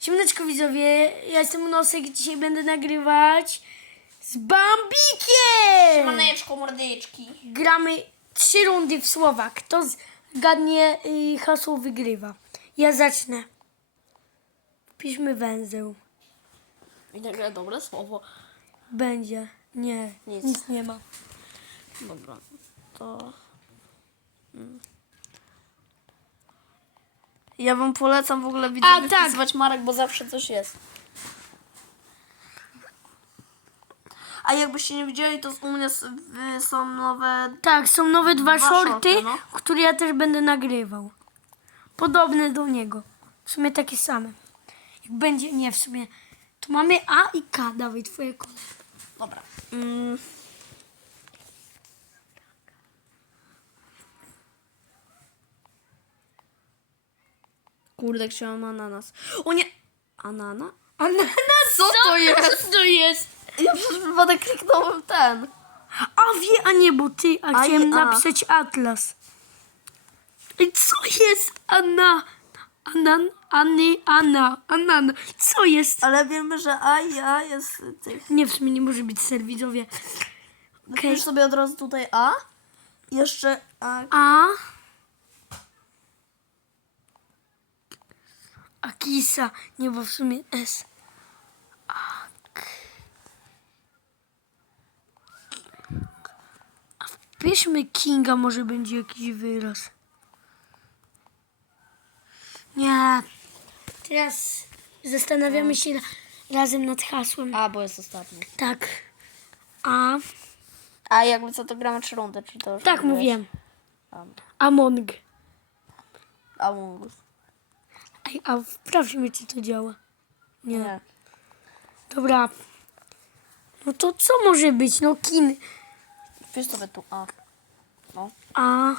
Siemaneczko widzowie, ja jestem Nosek i dzisiaj będę nagrywać z Bambikiem! Maneczko, mordeczki. Gramy trzy rundy w słowa. Kto zgadnie y, hasło wygrywa. Ja zacznę. Wpiszmy węzeł. I nagle dobre słowo. Będzie. Nie, Nic. nic nie ma. Dobra, to... Ja wam polecam w ogóle widzowie A, tak. wpisywać Marek, bo zawsze coś jest. A jakbyście nie widzieli, to u mnie są nowe... Tak, są nowe dwa, Dwa shorty, shorty, no. które ja też będę nagrywał. Podobne do niego. W sumie takie same. Jak będzie, nie w sumie. To mamy A i K. Dawaj, twoje kolej. Dobra. Mm. Kurde, chciałam ananas. O nie! Anana? Ananas, Co to jest? Co to jest? Ja przez przypadek kliknąłem ten. A wie, a nie, bo ty, a A chciałem i- a. napisać Atlas. I co jest Anna? Anan, Anny, Anna, Anana. Co jest? Ale wiemy, że A i A jest tych. Nie, w sumie nie może być ser, widzowie. Okej. Napisz sobie od razu tutaj A. Jeszcze A. A. Akisa. Nie, bo w sumie S. Ak. A wpiszmy Kinga, może będzie jakiś wyraz. Nie. Teraz zastanawiamy się razem nad hasłem. A, bo jest ostatni. Tak. A. A jakby co to gramy trzy rundy, czy to już Tak mówiłeś? mówiłem. Um, Among. Among Us. Ej, a sprawdźmy, czy to działa. Nie. Nie. Dobra. No to co może być? No kin. Wpisz sobie tu A. No. A.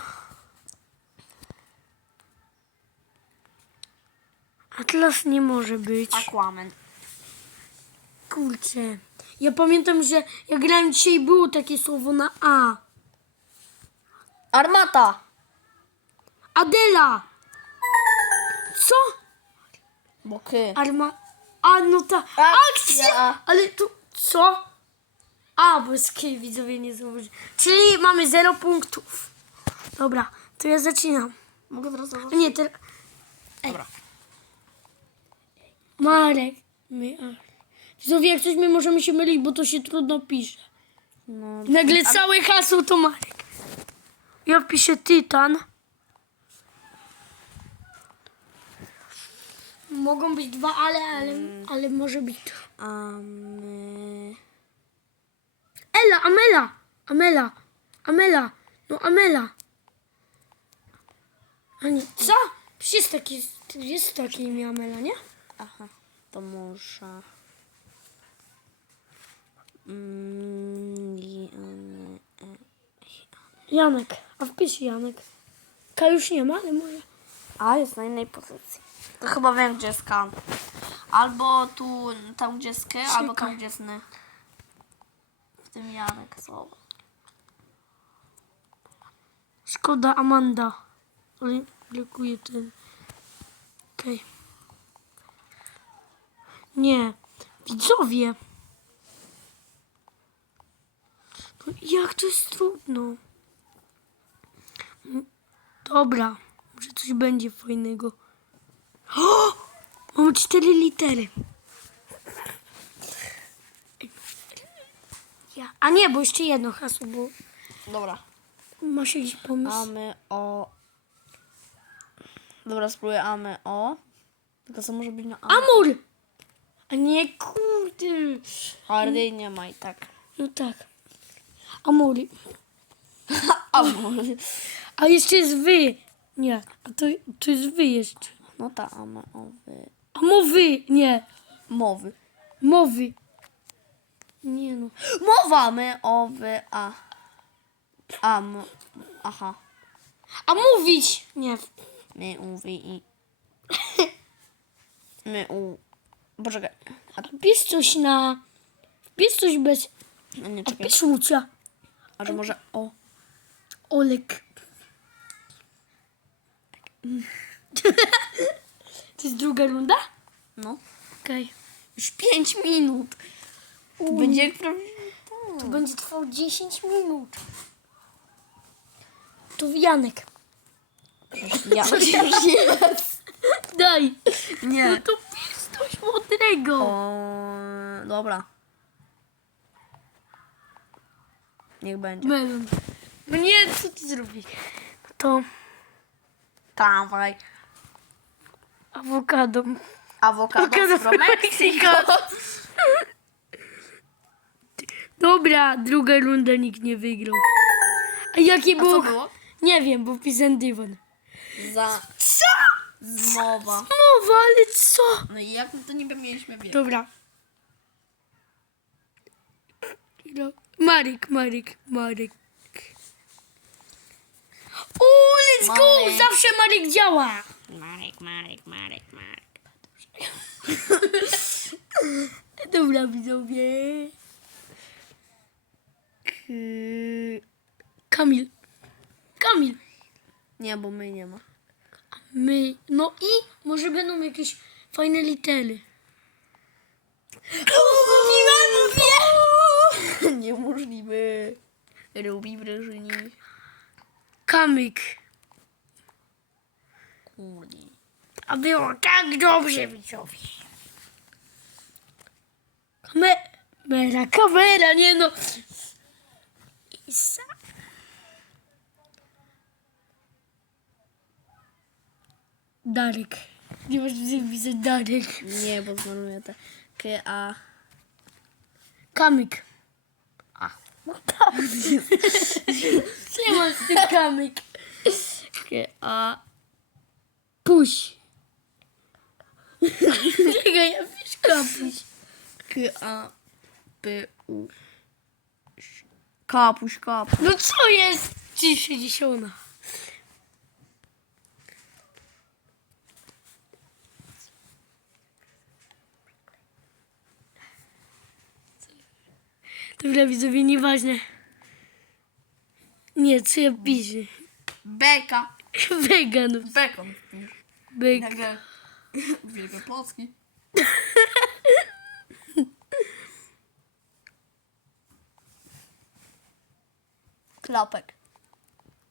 Atlas nie może być. Aquaman. Kurczę. Ja pamiętam, że jak grałem dzisiaj było takie słowo na A. Armata. Adela! Co? Boky. Arma... A, no ta... Akcja. Ale tu... Co? A, bo K, widzowie nie zauważyli. Czyli mamy 0 punktów. Dobra, to ja zaczynam. Mogę teraz? Nie, teraz... Dobra. Marek. My, a. Widzowie, jak coś my możemy się mylić, bo to się trudno pisze. No. Nagle całe hasło to Marek. Ja wpiszę Tytan. Mogą być dwa ale, ale, ale może być... Amy... Ela, Amela! Amela! Amela! No Amela! A nie, co? Przecież jest taki, jest takie imię Amela, nie? Aha. To może... Mm, Janek, a wpisz Janek. K już nie ma, ale moja. A jest na innej pozycji. Chyba wiem, gdzie jest K. Albo tu, tam gdzie jest K, albo tam gdzie jest Ny. W tym Janek słowo. Szkoda Amanda. Blokuje ten. Okej. Nie. Widzowie. No jak to jest trudno. Dobra. Może coś będzie fajnego. O! Mam cztery litery. Ja. A nie, bo jeszcze jedno hasło, bo Dobra. masz jakiś pomysł. Amy o... Dobra, spróbuję Amy o... Tylko co może być na A? Amur! A nie, kurde. Hardy nie ma i tak. No tak. Amur. Amor. A jeszcze jest wy. Nie, a to, to jest wy jeszcze. No ta Amy o wy... A mowy. Nie. Mowy. Mowy. Nie no. Mowa my o wy a... Am... Aha. A mówić. Nie. My wy i... My u... Poczekaj. A, Wpisz coś na... Wpisz coś bez... a nie, czekaj. wpisz Łucia. A że może o... Olek. To jest druga runda? No. Okej. Już 5 minut. Będzie jak prawdziwy. To będzie trwał 10 minut. Tu Janek. Ja już jest. Daj. No Nie. to jest coś mądrego. O, dobra. Niech będzie. Melon. No nie, co ty zrobisz? To Tramwaj. Awokado. Awokado Awokado from Mexico. Dobra, druga runda nikt nie wygrał. A jakie A było? co było? Nie wiem, bo wpisałem dywan. Za Co? zmowa. Mowa, ale co? No i jak my to niby mieliśmy wiedzieć? Dobra. No, Marek, Marek, Marek. O, let's go! Marek. Zawsze Marek działa. Marek, Marek, Marek, Marek. Dobra, widzowie. Kamil. Kamil. Nie, bo my nie ma. My. No i może będą jakieś fajne litery. Niemożliwe. Rubi wrażenie. Kamyk. Kurde. A było tak dobrze, widzowie. Kamera, kamera, nie no. Isa. Darek. Nie masz widzę Darek. Nie, bo zmaruję te. K, A. Kamyk. A. Nie masz ty kamyk. K, A. Puś. Czekaj, ja wiesz kapuś. K, A. P, U. Ś- Kapuś, kapuś. No co jest? Ciszę dziesiąta. Dobra, widzowie, nieważne. Nie, co ja piszę? Beka. Weganów. Bekon. Bek. Nagle. Wielkopolski. Klapek.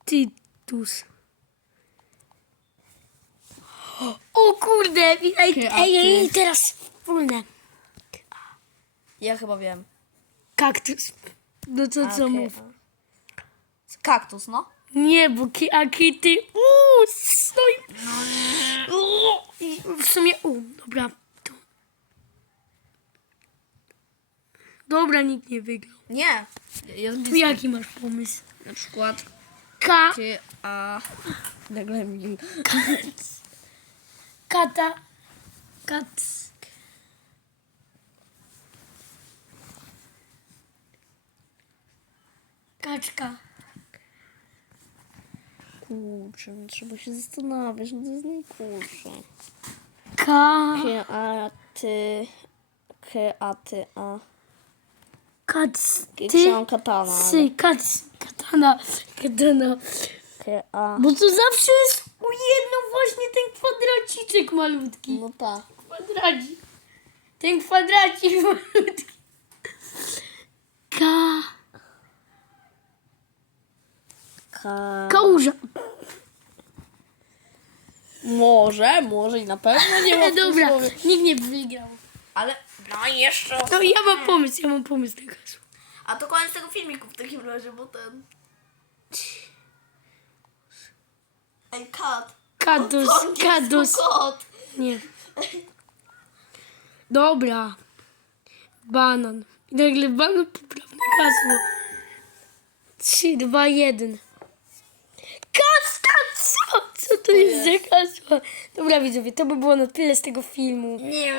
Titus. O kurde, ej, ej, ej, ej teraz wspólne. Ja chyba wiem. Kaktus. No to co Okej. mów? Kaktus, no. Nie, bo ki, a kity. Uuu, stoi. Uuu, i w sumie. U, dobra. To. Dobra, nikt nie wygrał. Nie. Jest Tu blisko. jaki masz pomysł? Na przykład K, K, A. Nagle mi. kata, kat. Kaczka. Kurczę, no trzeba się zastanawiać, no to jest najkurcze. K, K, A, ty. K, A, ty, Książka katana. sy, kat, katana, katana. Bo to zawsze jest u jedno właśnie ten kwadraciczek malutki. No tak. Kwadracik. Ten kwadracik malutki. Ka... K. Kałuża. Może, może i na pewno nie ma w tym Dobra, słowie. nikt nie wygrał. Ale no i jeszcze. No ja mam pomysł, ja mam pomysł tego. A to koniec tego filmiku w takim razie, bo ten. Ej, kat. Kadus, angielsku kadus. Kot. Nie. Dobra. Banan. I nagle banan poprawne hasło. 3, 2, 1. Kac, kac, co? Co to jest hasło? Dobra widzowie, to by było na tyle z tego filmu. Nie.